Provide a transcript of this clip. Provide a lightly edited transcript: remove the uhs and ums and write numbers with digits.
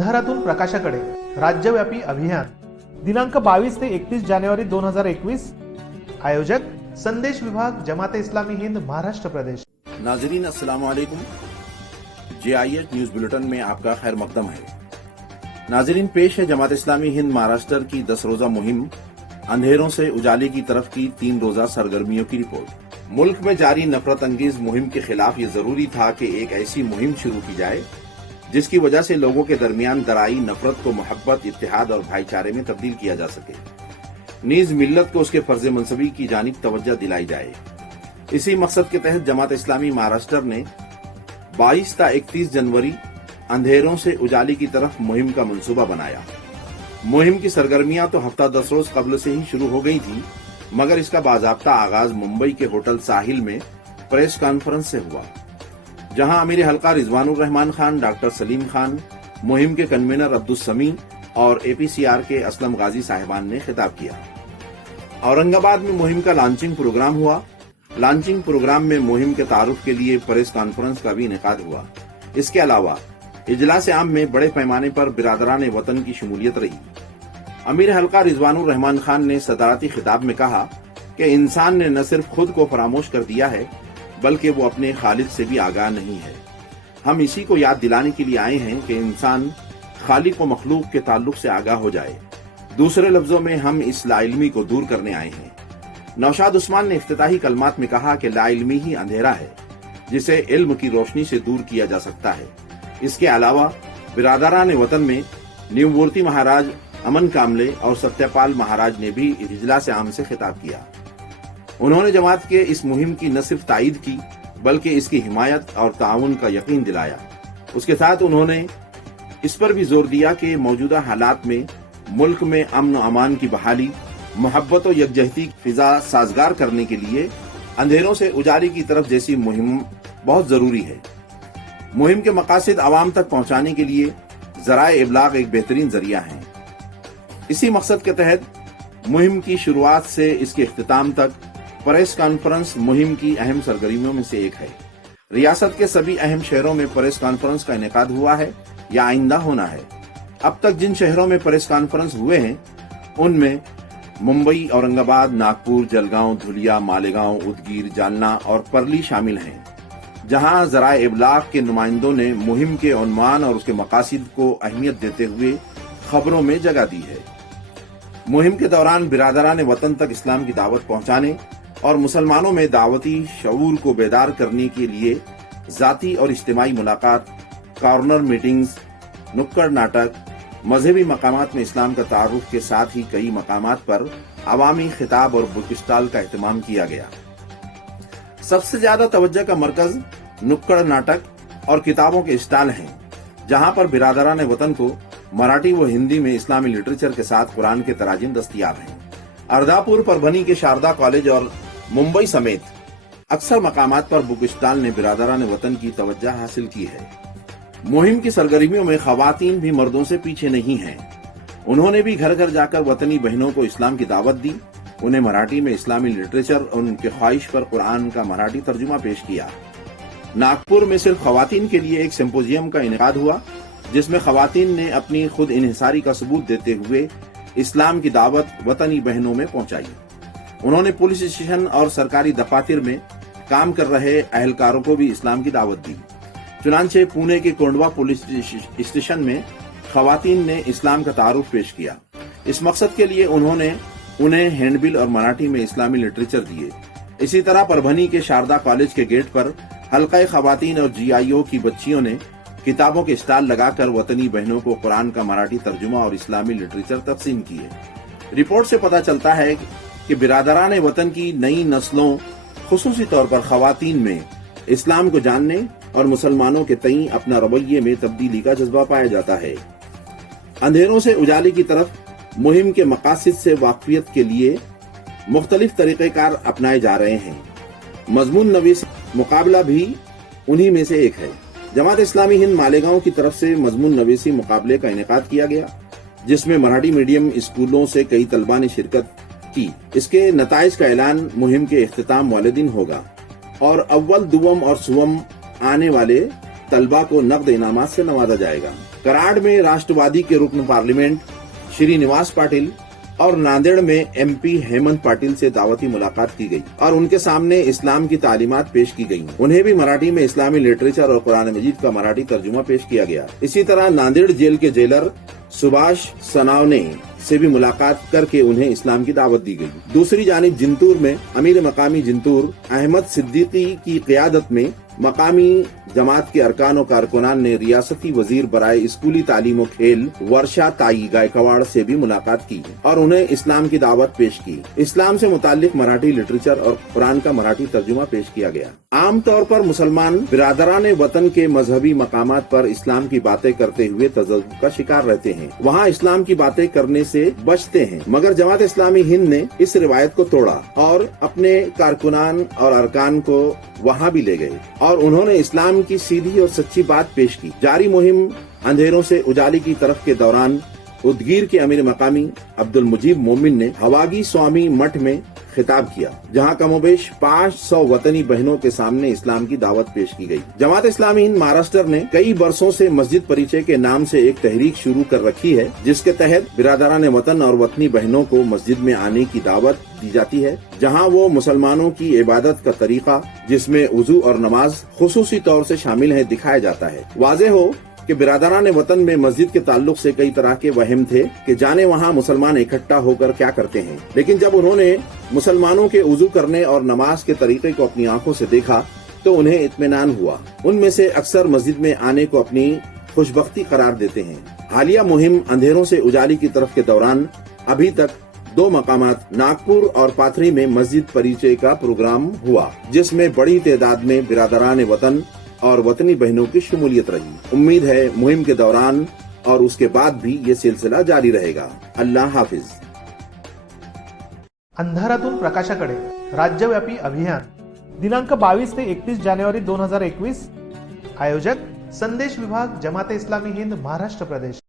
अंधारातून प्रकाशाकडे राज्यव्यापी अभियान दिनांक 22 ते 31 जानेवारी 2021। आयोजक संदेश विभाग जमात इस्लामी हिंद महाराष्ट्र प्रदेश। नाजरीन अस्सलाम वालेकुम। JIH न्यूज बुलेटिन में आपका खैर मकदम है। नाजरीन, पेश है जमात इस्लामी हिंद महाराष्ट्र की 10 रोजा मुहिम अंधेरों से उजाले की तरफ की 3 रोजा सरगर्मियों की रिपोर्ट। मुल्क में जारी नफरत अंगेज मुहिम के खिलाफ ये जरूरी था कि एक ऐसी मुहिम शुरू की जाए जिसकी वजह से लोगों के दरमियान दराई नफरत को मोहब्बत, इत्तेहाद और भाईचारे में तब्दील किया जा सके। नीज मिल्लत को उसके फर्ज मनसबी की जानिब तवज्जो दिलाई जाए। इसी मकसद के तहत जमात इस्लामी महाराष्ट्र ने 22 ता 31 जनवरी अंधेरों से उजाले की तरफ मुहिम का मंसूबा बनाया। मुहिम की सरगर्मियां तो हफ्ता 10 रोज कबल से ही शुरू हो गई थी, मगर इसका बाज़ाब्ता आगाज मुंबई के होटल साहिल में प्रेस कॉन्फ्रेंस से हुआ, जहां अमीर हल्का रिजवानुर रहमान खान, डॉक्टर सलीम खान, मुहिम के कन्वीनर अब्दुस समी और APCR के असलम गाजी साहिबान ने खिताब किया। औरंगाबाद में मुहिम का लॉन्चिंग प्रोग्राम हुआ। लॉन्चिंग प्रोग्राम में मुहिम के तारुफ के लिए प्रेस कॉन्फ्रेंस का भी इनेकाद हुआ। इसके अलावा इजलास आम में बड़े पैमाने पर बिरादरान वतन की शमूलियत रही। अमीर हल्का रिजवानुर रहमान खान ने सदारती खिताब में कहा कि इंसान ने न सिर्फ खुद को फरामोश कर दिया है, बल्कि वो अपने खालिक से भी आगाह नहीं है। हम इसी को याद दिलाने के लिए आए हैं कि इंसान खालिक व मखलूक के ताल्लुक से आगाह हो जाए। दूसरे लफ्जों में हम इस लाइल्मी को दूर करने आए हैं। नौशाद उस्मान ने इफ्तिताही कलमात में कहा कि लाइल्मी ही अंधेरा है जिसे इल्म की रोशनी से दूर किया जा सकता है। इसके अलावा बिरादरान वतन में न्यूमूर्ति महाराज अमन कामले और सत्यपाल महाराज ने भी इजलास आम से खिताब किया। उन्होंने जमात के इस मुहिम की न सिर्फ तायीद की, बल्कि इसकी हिमायत और ताउन का यकीन दिलाया। उसके साथ उन्होंने इस पर भी जोर दिया कि मौजूदा हालात में मुल्क में अमन अमान की बहाली, मोहब्बत और यकजहती की फिजा साजगार करने के लिए अंधेरों से उजाले की तरफ जैसी मुहिम बहुत जरूरी है। मुहिम के मकासद आवाम तक पहुंचाने के लिए ज़राए इबलाग एक बेहतरीन जरिया है। इसी मकसद के तहत मुहिम की शुरुआत से इसके इख्तिताम तक प्रेस कॉन्फ्रेंस मुहिम की अहम सरगर्मियों में से एक है। रियासत के सभी अहम शहरों में प्रेस कॉन्फ्रेंस का इनेकाद हुआ है या आइंदा होना है। अब तक जिन शहरों में प्रेस कॉन्फ्रेंस हुए हैं उनमें मुंबई, औरंगाबाद, नागपुर, जलगांव, धुलिया, मालेगांव, उदगीर, जालना और परली शामिल हैं, जहां ज़राए इबलाग के नुमाइंदों ने मुहिम के उन्वान और उसके मकासद को अहमियत देते हुए खबरों में जगह दी है। मुहिम के दौरान बिरादरान वतन तक इस्लाम की दावत पहुंचाने और मुसलमानों में दावती शऊर को बेदार करने के लिए जाती और इज्तिमाई मुलाकात, कॉर्नर मीटिंग्स, नुक्कड़ नाटक, मजहबी मकामात में इस्लाम का तारुफ के साथ ही कई मकामात पर अवामी खिताब और बुक स्टॉल का एहतमाम किया गया। सबसे ज्यादा तवज्जो का मरकज नुक्कड़ नाटक और किताबों के स्टॉल हैं, जहां पर बिरादरान वतन को मराठी व हिंदी में इस्लामी लिटरेचर के साथ कुरान के तराजिम दस्तयाब हैं। अर्दापुर, परभनी के शारदा कॉलेज और मुंबई समेत अक्सर मकामात पर बुक स्टॉल ने बिरादरान वतन की तवज्जो हासिल की है। मुहिम की सरगर्मियों में खवातीन भी मर्दों से पीछे नहीं हैं। उन्होंने भी घर घर जाकर वतनी बहनों को इस्लाम की दावत दी, उन्हें मराठी में इस्लामी लिटरेचर और उनके ख्वाहिश पर कुरान का मराठी तर्जुमा पेश किया। नागपुर में सिर्फ खवातीन के लिए एक सिंपोजियम का इनेकाद हुआ, जिसमें खवातीन ने अपनी खुद इन्हिसारी का सबूत देते हुए इस्लाम की दावत वतनी बहनों में पहुंचाई। उन्होंने पुलिस स्टेशन और सरकारी दफातर में काम कर रहे अहलकारों को भी इस्लाम की दावत दी। चुनांचे पुणे के कोंडवा पुलिस स्टेशन में खवातीन ने इस्लाम का तारुफ पेश किया। इस मकसद के लिए उन्होंने उन्हें हैंडबिल और मराठी में इस्लामी लिटरेचर दिए। इसी तरह परभनी के शारदा कॉलेज के गेट पर हल्का खवातीन और GIO की बच्चियों ने किताबों के स्टॉल लगाकर वतनी बहनों को कुरान का मराठी तर्जुमा और इस्लामी लिटरेचर तकसीम किए। रिपोर्ट से पता चलता है कि बिरादरान वतन की नई नस्लों, खुसूसी तौर पर खवातीन में इस्लाम को जानने और मुसलमानों के तई अपना रवैये में तब्दीली का जज्बा पाया जाता है। अंधेरों से उजाले की तरफ मुहिम के मकासद से वाकफियत के लिए मुख्तलिफ तरीक़ेकार अपनाए जा रहे हैं। मजमून नवीसी मुकाबला भी उन्हीं में से एक है। जमात इस्लामी हिंद मालेगांव की तरफ से मजमून नवीसी मुकाबले का इनेकाद किया गया, जिसमें मराठी मीडियम स्कूलों से कई तलबा ने शिरकत की। इसके नताइज का ऐलान मुहिम के इख्तिताम वाले दिन होगा और अव्वल, दुवम और सुवम आने वाले तलबा को नकद इनामात से नवाजा जाएगा। कराड़ में राष्ट्रवादी के रुकन पार्लियामेंट श्रीनिवास पाटिल और नांदेड़ में MP हेमंत पाटिल से दावती मुलाकात की गई और उनके सामने इस्लाम की तालीमात पेश की गई। उन्हें भी मराठी में इस्लामी लिटरेचर और कुरान मजीद का मराठी तर्जुमा पेश किया गया। इसी तरह नांदेड़ जेल के जेलर सुभाष सनावने से भी मुलाकात करके उन्हें इस्लाम की दावत दी गई। दूसरी जानिब जिंतूर में अमीर मकामी जिंतूर अहमद सिद्दीकी की क़ियादत में मकामी जमात के अरकान और कारकुनान ने रियासती वजीर बराए स्कूली तालीम और खेल वर्षा ताई गायकवाड़ से भी मुलाकात की और उन्हें इस्लाम की दावत पेश की। इस्लाम से मुताल्लिक मराठी लिटरेचर और कुरान का मराठी तर्जुमा पेश किया गया। आमतौर पर मुसलमान बिरादरान वतन के मजहबी मकामात पर इस्लाम की बातें करते हुए तज़व्वुज़ का शिकार रहते हैं, वहाँ इस्लाम की बातें करने से बचते हैं। मगर जमात इस्लामी हिंद ने इस रिवायत को तोड़ा और अपने कारकुनान और अरकान को वहाँ भी ले गए और उन्होंने इस्लाम की सीधी और सच्ची बात पेश की। जारी मुहिम अंधेरों से उजाले की तरफ के दौरान उदगीर के अमीर मकामी अब्दुल मुजीब मोमिन ने हवागी स्वामी मठ में खिताब किया, जहां कमोबेश 500 वतनी बहनों के सामने इस्लाम की दावत पेश की गई। जमात इस्लामी हिंद महाराष्ट्र ने कई बरसों से मस्जिद परिचय के नाम से एक तहरीक शुरू कर रखी है, जिसके तहत बिरादरान वतन और वतनी बहनों को मस्जिद में आने की दावत दी जाती है, जहां वो मुसलमानों की इबादत का तरीका, जिसमें वुजू और नमाज खुसूसी तौर से शामिल है, दिखाया जाता है। वाज़े हो कि बिरादरान वतन में मस्जिद के ताल्लुक से कई तरह के वहम थे कि जाने वहाँ मुसलमान इकट्ठा होकर क्या करते हैं, लेकिन जब उन्होंने मुसलमानों के वुजू करने और नमाज के तरीके को अपनी आंखों से देखा तो उन्हें इत्मीनान हुआ। उनमें से अक्सर मस्जिद में आने को अपनी खुशबख्ती करार देते हैं। हालिया मुहिम अंधेरों से उजाली की तरफ के दौरान अभी तक 2 मकामात नागपुर और पाथरी में मस्जिद परिचय का प्रोग्राम हुआ, जिसमें बड़ी तादाद में बिरादरान वतन और वतनी बहनों की शमूलियत रही। उम्मीद है मुहिम के दौरान और उसके बाद भी ये सिलसिला जारी रहेगा। अल्लाह हाफिज। अंधारातून प्रकाशाकडे राज्यव्यापी अभियान दिनांक 22 ते 31 जानेवारी 2021। आयोजक संदेश विभाग जमाते इस्लामी हिंद महाराष्ट्र प्रदेश।